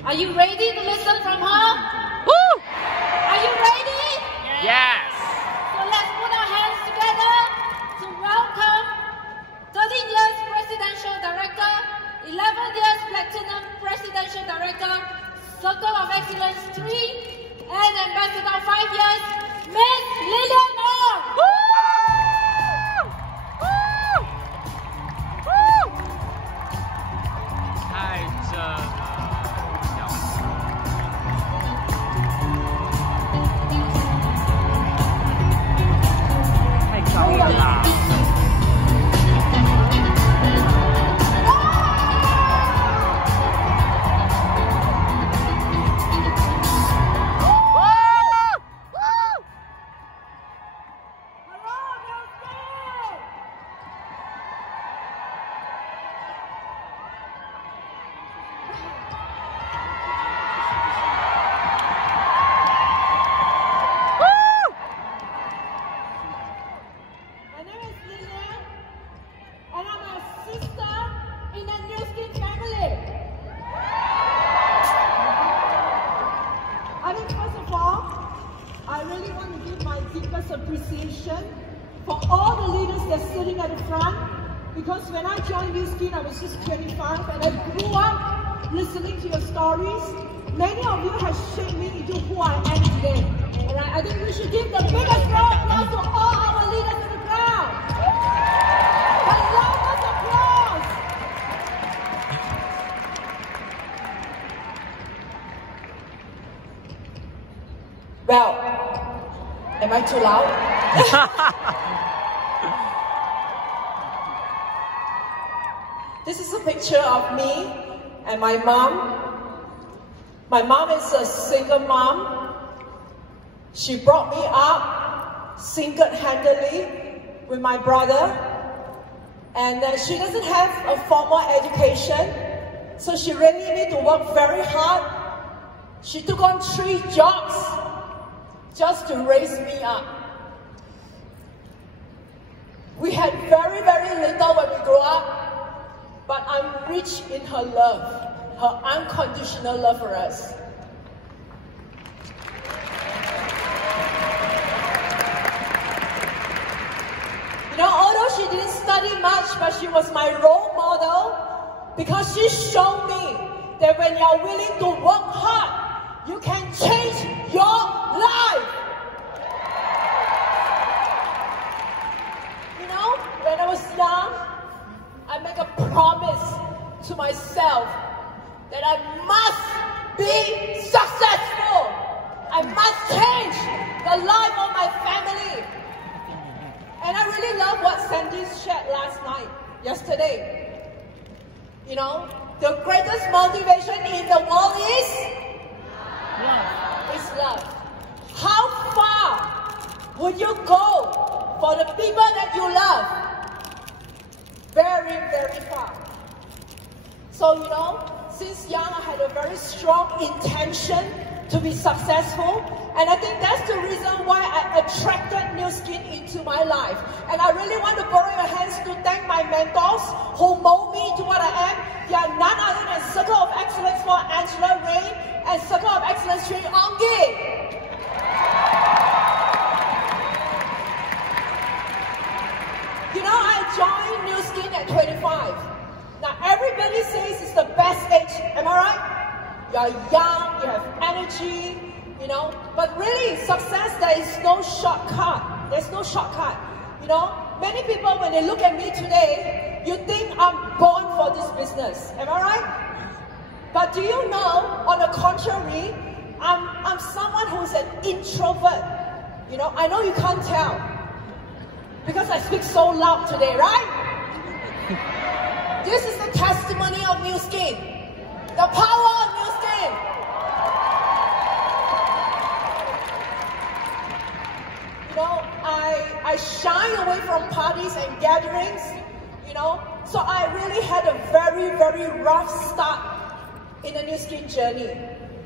Are you ready to listen from her? Woo! Are you ready? Yes. So let's put our hands together to welcome 13 years Presidential Director, 11 years Platinum Presidential Director, Circle of Excellence 3, and Ambassador 5 years, Miss Lilian Ong. Woo! Woo! 太正了。太高了啦。Appreciation for all the leaders that's sitting at the front, because when I joined Nuskin, I was just 25 and I grew up listening to your stories. Many of you have shaped me into who I am today. Alright, I think we should give the biggest round of applause to all our leaders in the crowd. The loudest applause. Well, am I too loud? This is a picture of me and my mom. My mom is a single mom. She brought me up single-handedly with my brother. And she doesn't have a formal education, so she really needed to work very hard. She took on 3 jobs just to raise me up. We had very, very little when we grew up, but I'm rich in her love, her unconditional love for us. You know, although she didn't study much, but she was my role model because she showed me that when you're willing to work hard, you can change your life. You know, when I was young, I made a promise to myself that I must be successful. I must change the life of my family. And I really love what Sandy shared yesterday. You know, the greatest motivation in the world is love. How far would you go for the people that you love? Very, very far. So, you know, since young, I had a very strong intention to be successful. And I think that's the reason why I attracted Nuskin into my life. And I really want to borrow your hands to thank my mentors who mold me to what I am. They are none other than Circle of Excellence for Angela Ray and Circle of Excellence 3 Ong. You know, I joined Nuskin at 25. Now, everybody says it's the best age, am I right? You're young, you have energy, you know, but really, success, there is no shortcut. There's no shortcut. You know, many people, when they look at me today, you think I'm born for this business, am I right? But do you know, on the contrary, I'm someone who's an introvert. You know, I know you can't tell, because I speak so loud today, right? This is the testimony of Nuskin. The power of Nuskin. You know, I shy away from parties and gatherings, you know, so I really had a very, very rough start in the Nuskin journey.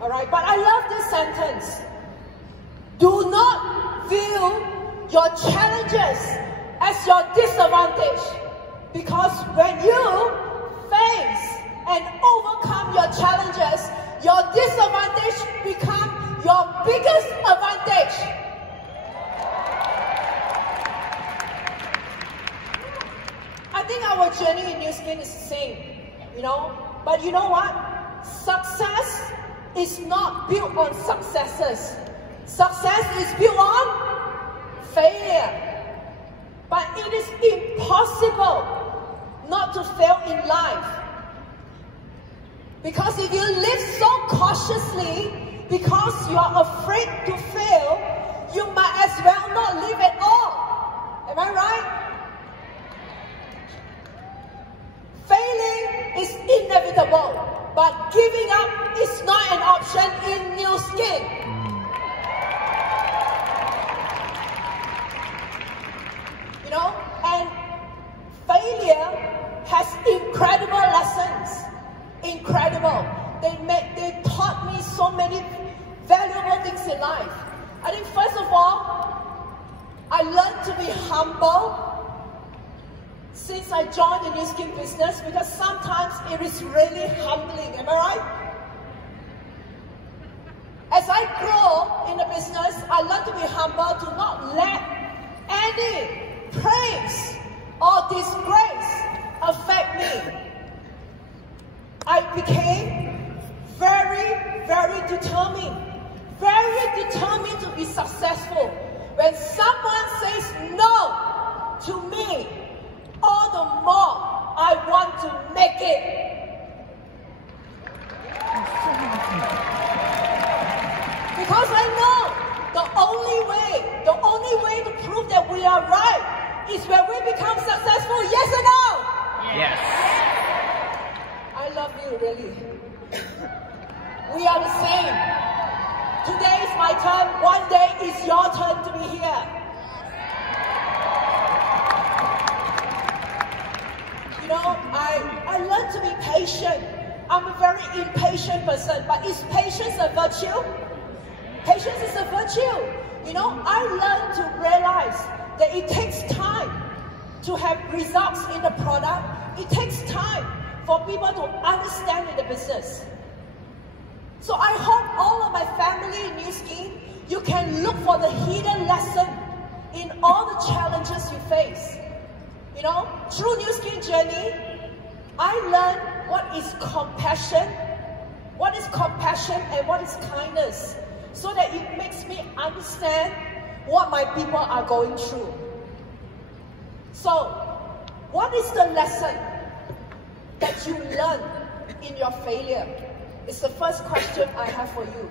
All right, but I love this sentence. Do not view your challenges as your disadvantage, because when you face and overcome your challenges, your disadvantage become your biggest advantage. I think our journey in Nuskin is the same, you know. But you know what? Success is not built on successes. Success is built on failure. But it is impossible not to fail in life. Because if you live so cautiously, because you are afraid to fail, you might as well not live at all. Am I right? Failing is inevitable, but giving up is not an option in Nuskin. You know, and failure has incredible lessons. Incredible. They taught me so many valuable things in life. I think first of all, I learned to be humble since I joined the Nuskin business, because sometimes it is really humbling. Am I right? As I grow in the business, I learned to be humble, to not let any praise or disgrace affect me. I became very determined to be successful. When someone says no to me, all the more I want to make it. Because I know the only way to prove that we are right is when we become successful. Yes or no? Yes. I love you, really. We are the same. Today is my turn. One day is your turn to be here. You know, I learned to be patient. I'm a very impatient person, but is patience a virtue? Patience is a virtue. You know, I learned to realize that it takes time to have results in the product. It takes time for people to understand in the business. So I hope all of my family in Nuskin, you can look for the hidden lesson in all the challenges you face. You know, through Nuskin journey, I learned what is compassion and what is kindness, so that it makes me understand what my people are going through. So, what is the lesson that you learn in your failure? It's the first question I have for you.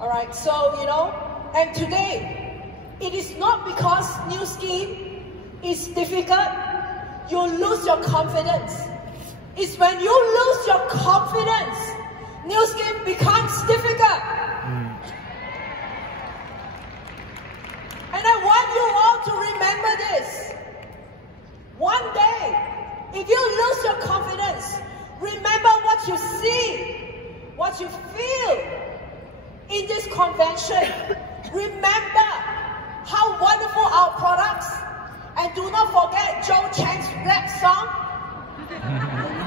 Alright, so you know, and today, it is not because Nuskin is difficult, you lose your confidence. It's when you lose your confidence, Nuskin becomes difficult. And I want you all to remember this. One day, if you lose your confidence, remember what you see, what you feel in this convention. Remember how wonderful our products, and do not forget Joe Chang's rap song.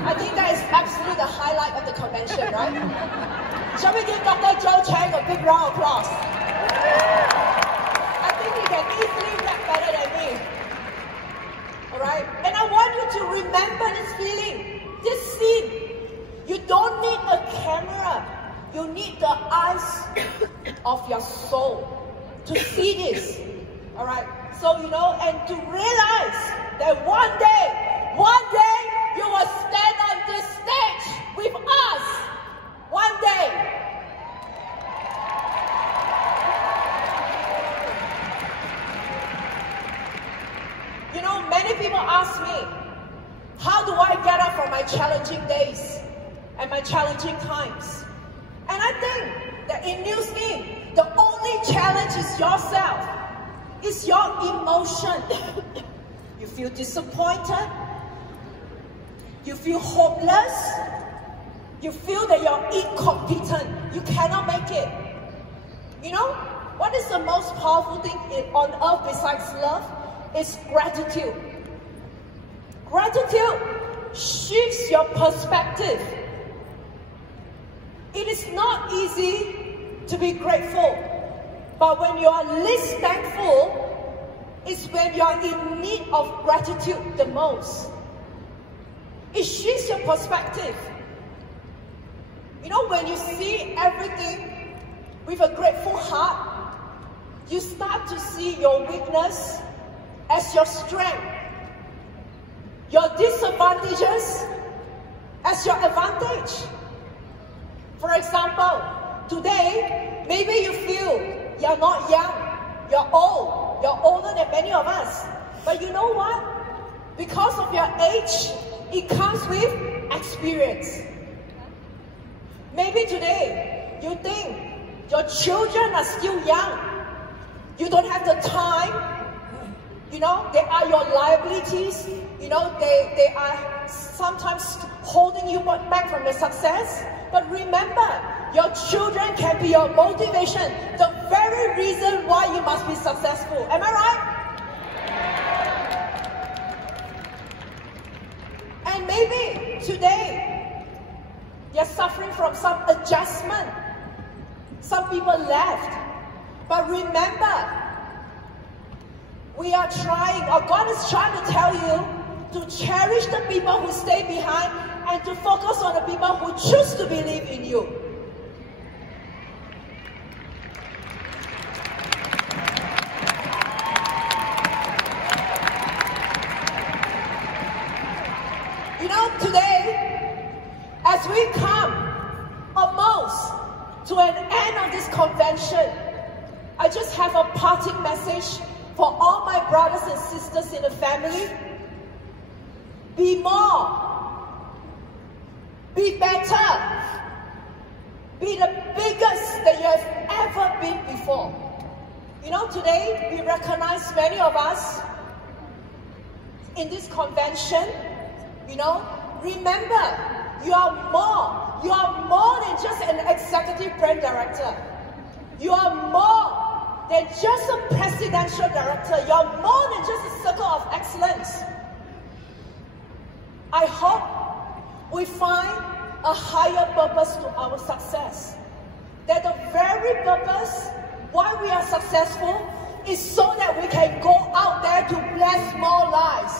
I think that is absolutely the highlight of the convention, right? Shall we give Dr. Joe Chang a big round of applause? I think he can easily rap better than me. Alright? And I want you to remember this feeling, this scene. You don't need a camera. You need the eyes of your soul to see this. Alright? So, you know, and to realize that one day, you will stand on this stage with us. One day. You know, many people ask me, how do I get up from my challenging days and my challenging times? And I think that in Nuskin, the only challenge is yourself. It's your emotion. You feel disappointed. You feel hopeless. You feel that you're incompetent. You cannot make it. You know, what is the most powerful thing on earth besides love? It's gratitude. Gratitude shifts your perspective. It is not easy to be grateful, but when you are least thankful, it's when you are in need of gratitude the most. It shifts your perspective. You know, when you see everything with a grateful heart, you start to see your weakness as your strength, your disadvantages as your advantage. For example, today, maybe you feel you're not young, you're old, you're older than many of us. But you know what? Because of your age, it comes with experience. Maybe today, you think your children are still young. You don't have the time. You know, they are your liabilities. You know, they are sometimes holding you back from your success. But remember, your children can be your motivation, the very reason why you must be successful. Am I right? And maybe today, you're suffering from some adjustment. Some people left. But remember, we are trying, or God is trying to tell you to cherish the people who stay behind and to focus on the people who choose to believe in you. You know, today, as we come almost to an end of this convention, I just have a parting message for all my brothers and sisters in the family. Be more. Be better. Be the biggest that you have ever been before. You know, today we recognize many of us in this convention. You know, remember, you are more. You are more than just an executive brand director. You are more than just a presidential director. You are more than just a circle of excellence. I hope we find a higher purpose to our success. That the very purpose why we are successful is so that we can go out there to bless more lives.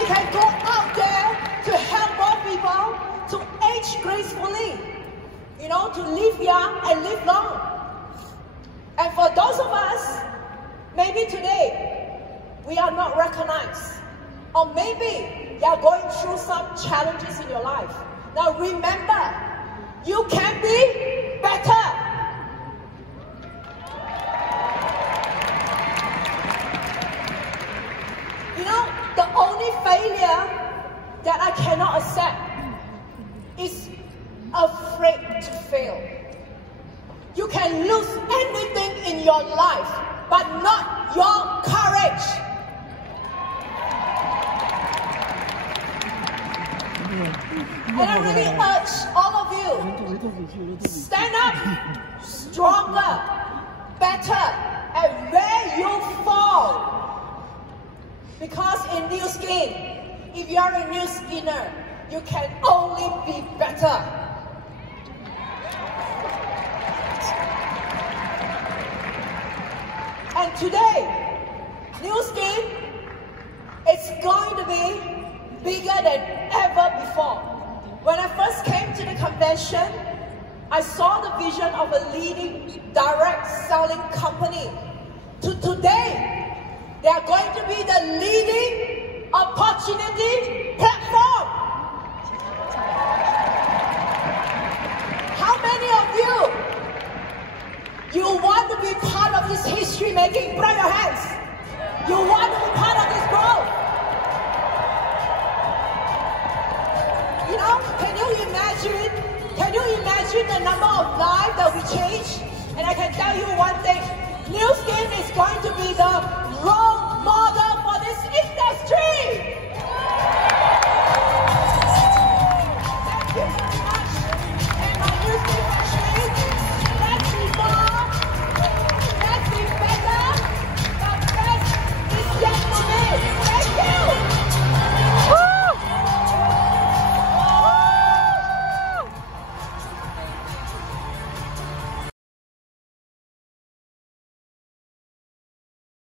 We can go out there to help more people to age gracefully, you know, to live young and live long. And for those of us, maybe today, we are not recognized. Or maybe you are going through some challenges in your life. Now remember, you can be better. You know, the only failure that I cannot accept is afraid to fail. You can lose anything in your life, but not your courage. And I really urge all of you, stand up stronger, better, and where you fall. Because in Nuskin, if you are a new skinner, you can only be better. And today, Nuskin is going to be bigger than ever before. When I first came to the convention, I saw the vision of a leading direct selling company. To today, they are going to be the leading opportunity platform. How many of you want to be part of this history making? Put up your hands. You want to be part of this growth. You know, can you imagine the number of lives that we change? And I can tell you one thing, Nuskin is going to be the